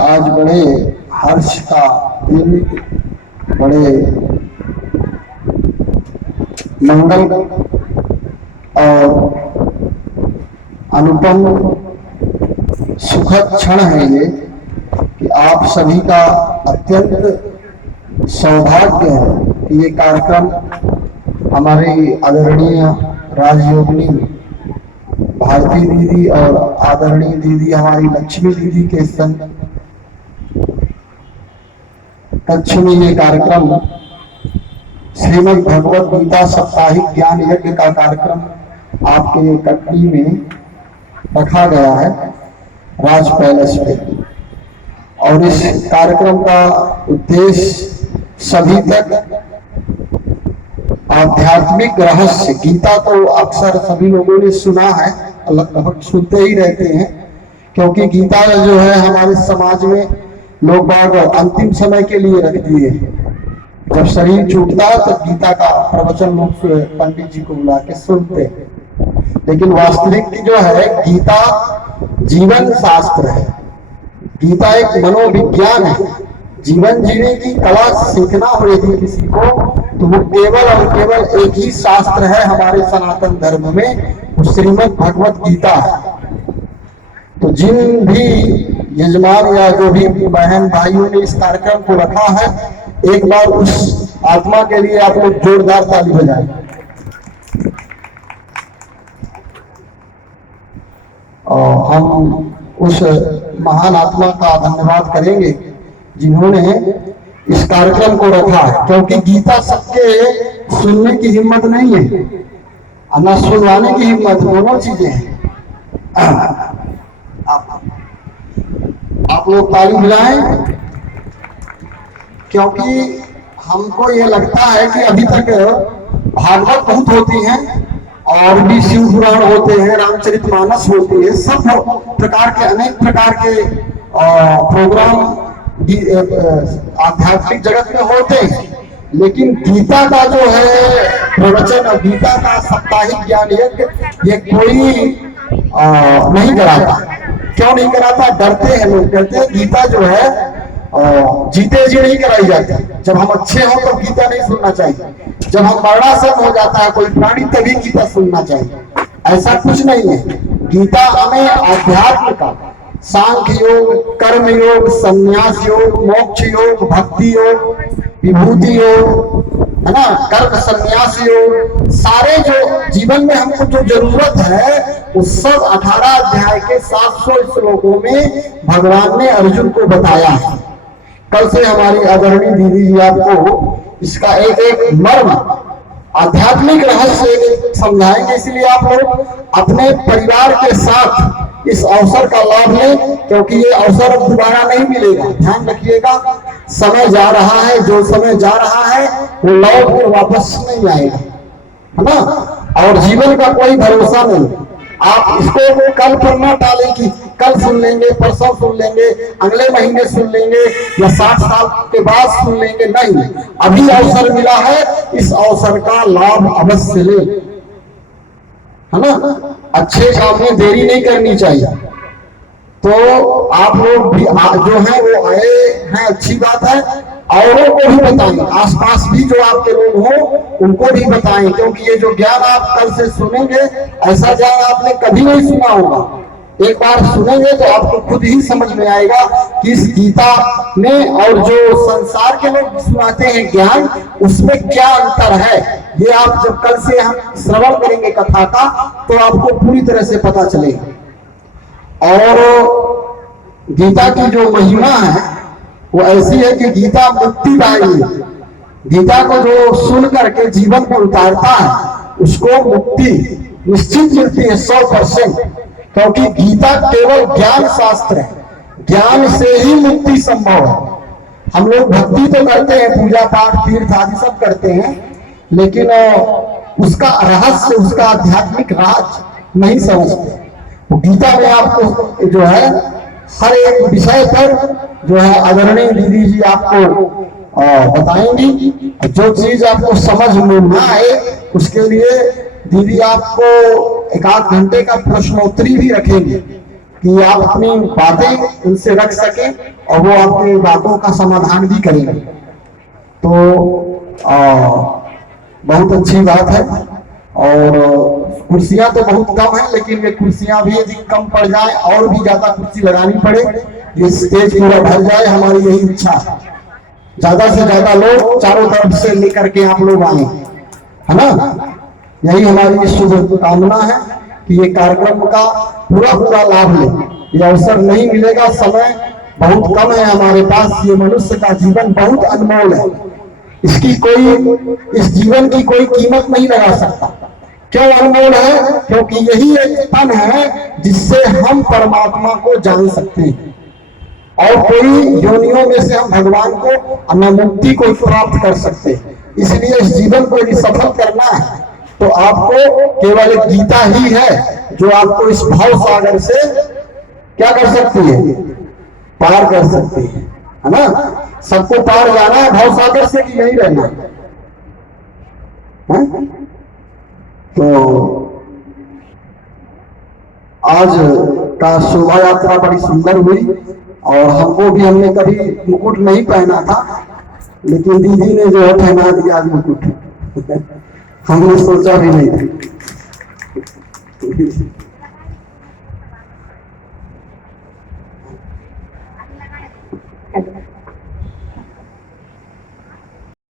आज बड़े हर्ष का दिन, बड़े मंगल और अनुपम सुखद क्षण है ये कि आप सभी का अत्यंत सौभाग्य है कि ये कार्यक्रम हमारे आदरणीय राजयोगिनी भारती दीदी और आदरणीय दीदी हमारी लक्ष्मी दीदी के संग कक्ष में ये कार्यक्रम श्रीमद् भगवत गीता साप्ताहिक ज्ञान यज्ञ का कार्यक्रम आपके कटनी में रखा गया है राज पैलेस पे। और इस कार्यक्रम का उद्देश्य सभी तक आध्यात्मिक रहस्य, गीता तो अक्सर सभी लोगों ने सुना है, लगभग सुनते ही रहते हैं, क्योंकि गीता जो है हमारे समाज में लोग बाग अंतिम समय के लिए रख दिए। जब शरीर छूटता है तो गीता का प्रवचन लोग पंडित जी को बुला के सुनते हैं, लेकिन वास्तविक जो है गीता जीवन शास्त्र है। गीता एक मनोविज्ञान है। जीवन जीने की कला सीखना हो यदि किसी को, तो वो केवल और केवल एक ही शास्त्र है हमारे सनातन धर्म में, वो श्रीमद् भगवत गीता है। तो जिन भी यजमान या जो भी बहन भाइयों ने इस कार्यक्रम को रखा है, एक बार उस आत्मा के लिए आप लोग जोरदार ताली बजाएं। और हम उस महान आत्मा का धन्यवाद करेंगे जिन्होंने इस कार्यक्रम को रखा है, क्योंकि गीता सबके सुनने की हिम्मत नहीं है, ना सुनवाने की हिम्मत, दोनों चीजें हैं। आप लोग ताली बजाएं, क्योंकि हमको ये लगता है कि अभी तक भागवत बहुत होती हैं और भी शिव पुराण होते हैं, रामचरितमानस होती है, सब प्रकार के अनेक प्रकार के प्रोग्राम आध्यात्मिक जगत में होते हैं, लेकिन गीता का जो है प्रवचन और गीता का साप्ताहिक ज्ञान यज्ञ ये कोई नहीं कराता। क्यों नहीं कराता? डरते हैं लोग, कहते हैं गीता जो है जीते जी नहीं कराई जाती। जब हम अच्छे हों तो गीता नहीं सुनना चाहिए, जब हम मरणासन हो जाता है कोई प्राणी तभी गीता सुनना चाहिए। ऐसा कुछ नहीं है। गीता हमें आध्यात्म का सांख्य योग, कर्म योग, संन्यास योग, मोक्ष योग, भक्ति योग, विभूति योग, है ना, कर्म संन्यास योग, सारे जो जीवन में हमको जो जरूरत है उस सब 18 अध्याय के 700 श्लोकों में भगवान ने अर्जुन को बताया है। कल से हमारी आदरणीय दीदी जी आपको इसका एक एक मर्म आध्यात्मिक रहस्य समझाएंगे, इसलिए आप लोग अपने परिवार के साथ इस अवसर का लाभ लें, क्योंकि ये अवसर अब दोबारा नहीं मिलेगा। ध्यान रखिएगा, समय जा रहा है, जो समय जा रहा है वो लौट कर वापस नहीं आएगा, है ना। और जीवन का कोई भरोसा नहीं। आप इसको कल पर ना टालें कि कल सुन लेंगे, परसों सुन लेंगे, अगले महीने सुन लेंगे या 60 साल के बाद सुन लेंगे, नहीं। अभी अवसर मिला है, इस अवसर का लाभ अवश्य ले, है ना। अच्छे काम में देरी नहीं करनी चाहिए। तो आप लोग भी जो है वो आए हैं, अच्छी बात है, औरों को भी बताएं, आसपास भी जो आपके लोग हो उनको भी बताएं, क्योंकि ये जो ज्ञान आप कल से सुनेंगे, ऐसा ज्ञान आपने कभी नहीं सुना होगा। एक बार सुनेंगे तो आपको खुद ही समझ में आएगा कि इस गीता में और जो संसार के लोग सुनाते हैं ज्ञान, उसमें क्या अंतर है। ये आप जब कल से हम श्रवण करेंगे कथा का, तो आपको पूरी तरह से पता चलेगा। और गीता की जो महिमा है वो ऐसी है कि गीता मुक्तिदायी है। गीता को जो सुन करके जीवन में उतारता है उसको मुक्ति निश्चित मिलती है 100%, क्योंकि गीता केवल ज्ञान शास्त्र है। ज्ञान से ही मुक्ति संभव है। हम लोग भक्ति तो करते हैं, पूजा पाठ तीर्थ आदि सब करते हैं, लेकिन उसका रहस्य, उसका आध्यात्मिक राज नहीं समझते। तो गीता में आपको जो है हर एक विषय पर जो है आदरणीय दीदी जी आपको बताएंगी। जो चीज आपको समझ में ना आए उसके लिए दीदी आपको 1 आध घंटे का प्रश्नोत्तरी भी रखेंगे, कि आप अपनी बातें उनसे रख सके और वो आपकी बातों का समाधान भी करेंगे। तो बहुत अच्छी बात है। और कुर्सियां तो बहुत कम है, लेकिन ये कुर्सियां भी यदि कम पड़ जाए और भी ज्यादा कुर्सी लगानी पड़े, ये स्टेज पूरा भर जाए, हमारी यही इच्छा है। ज्यादा से ज्यादा लोग चारों तरफ से लेकर के आप लोग आए, है ना। यही हमारी शुभ कामना है कि ये कार्यक्रम का पूरा पूरा लाभ ले। ये अवसर नहीं मिलेगा, समय बहुत कम है हमारे पास। ये मनुष्य का जीवन बहुत अनमोल है, इसकी कोई, इस जीवन की कोई कीमत नहीं लगा सकता। क्यों अनमोल है? क्योंकि यही एक तन है जिससे हम परमात्मा को जान सकते हैं, और कोई योनियों में से हम भगवान को न मुक्ति को प्राप्त कर सकते हैं। इसलिए इस जीवन को यदि सफल करना है तो आपको केवल एक गीता ही है जो आपको इस भाव सागर से क्या कर सकती है, पार कर सकती है ना। सबको पार जाना है भाव सागर से कि यही रहना है? तो आज का शोभा यात्रा बड़ी सुंदर हुई, और हमको भी, हमने कभी मुकुट नहीं पहना था, लेकिन दीदी ने जो है पहना दिया आज मुकुट। हमने सोचा भी नहीं था।